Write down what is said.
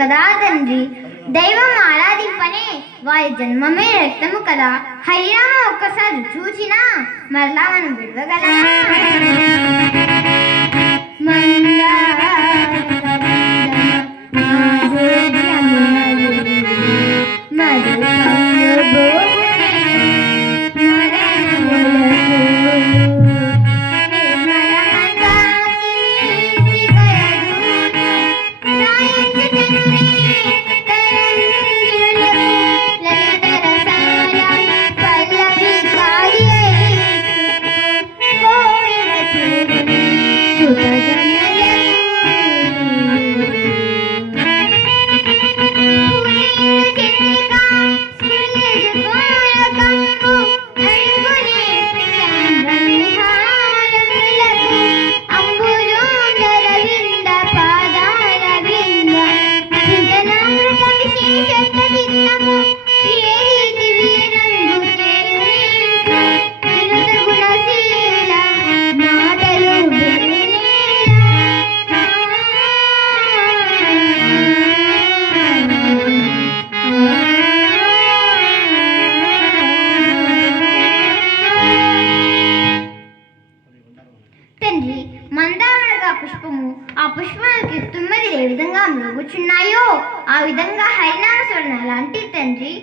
కదా తండ్రి. దైవం ఆరాధింపనే వారి జన్మమే రక్తము కదా. హరినామ ఒక్కసారి చూచినా మరలా మనం విడవగలమా? తండ్రి, మందారమనగా పుష్పము, ఆ పుష్పానికి తుమ్మెదలు ఏ విధంగా మ్రోగుచున్నాయో ఆ విధంగా హరినామ స్మరణ లాంటి తండ్రి.